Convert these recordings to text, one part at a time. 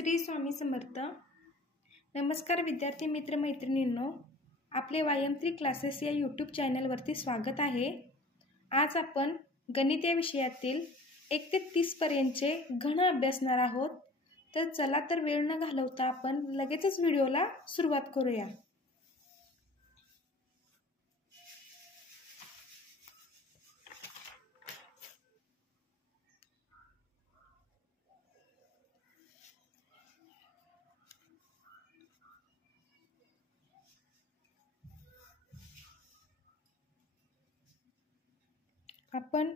श्री स्वामी समर्थ. नमस्कार विद्यार्थी मित्र मैत्रिणींनो, आपले वायम3 क्लासेस या यूट्यूब चॅनलवरती स्वागत आहे. आज आपण गणित या विषयातील 1 ते 30 पर्यंतचे घन अभ्यासणार आहोत. तर चला तर वेळ न घालवता आपण लगेचच व्हिडिओला सुरुवात करूया. आपण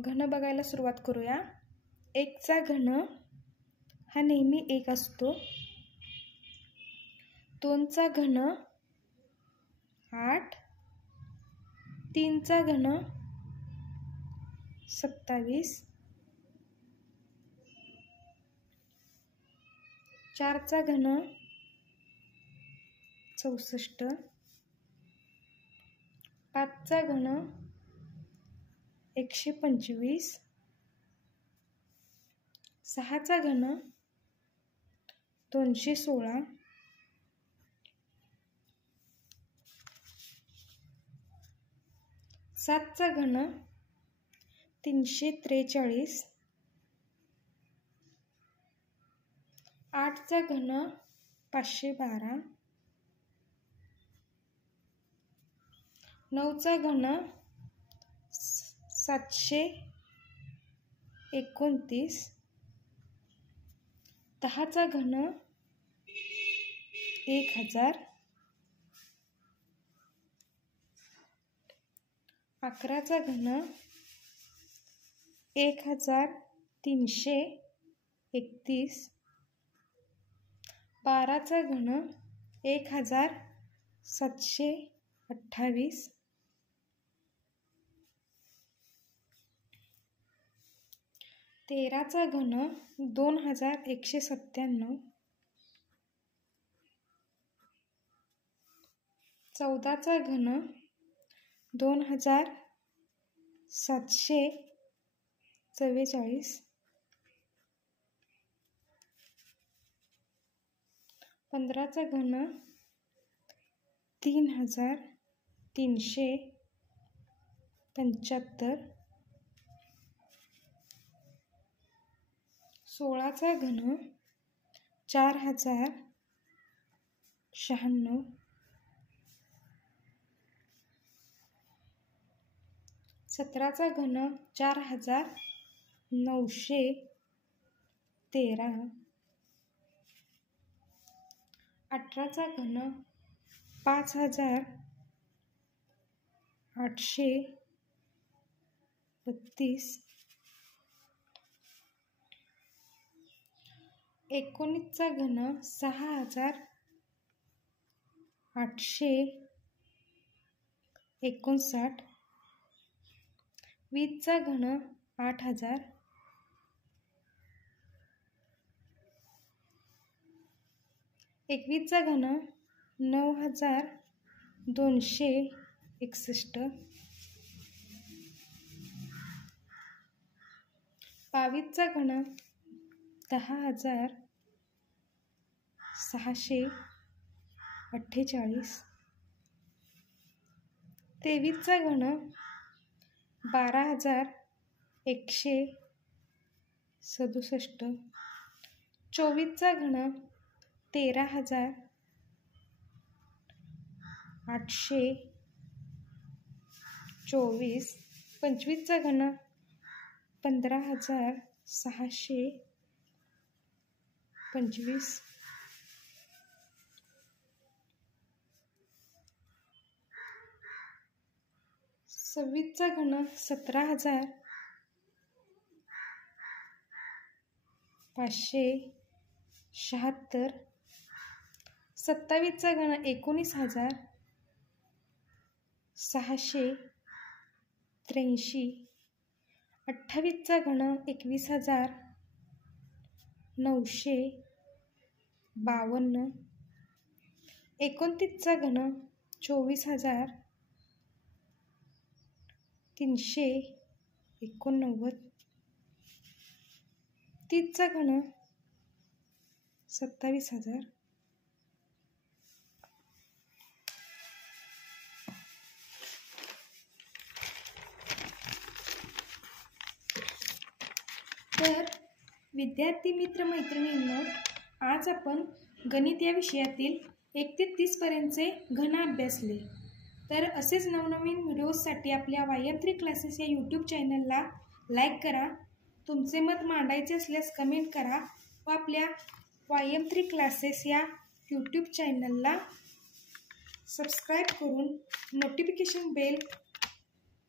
घन बघायला सुरुवात करूया. 1 चा घन हा नेहमी 1 असतो. 2 चा घन 8, 3 चा घन 27, 4 चा घन 64, 5 चा घन 125, 6 चा घन 216, 7 चा घन 343, 8 चा घन 512, 9 चा घन 729, 10 चा घन 1000, 11 चा घन 1331, 12 चा घन 1728, 13 चा घन 2197, 14 चा घन 2744, 15 चा घन 3375, 16 चा घन 4096, 17 चा घन 4913, 18 चा घन 5832, 19 चा घन 6859, 20 चा घन 8000, 21 चा घन 9261, 22 चा घन 10648, 23 चा घन 12167, 24 चा घन 13824, 25 चा घन 15625, 26 चा घन 17576, 27 चा घन 19683, 28 चा घन 21952, 29 चा घन 24389, 30 चा घन 27,000. तर विद्यार्थी मित्र मैत्रिणींनो, आज आपण गणित या विषयातील 1 ते 30 पर्यंतचे घन अभ्यासले. तर असेच नवनवीन व्हिडिओजसाठी आपल्या YM3 क्लासेस या यूट्यूब चॅनलला लाईक करा. तुमचे मत मांडायचे असल्यास कमेंट करा व आपल्या YM3 क्लासेस या यूट्यूब चॅनलला सबस्क्राईब करून नोटिफिकेशन बेल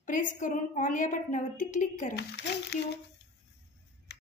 प्रेस करून ऑल या बटनावरती क्लिक करा. थँक्यू.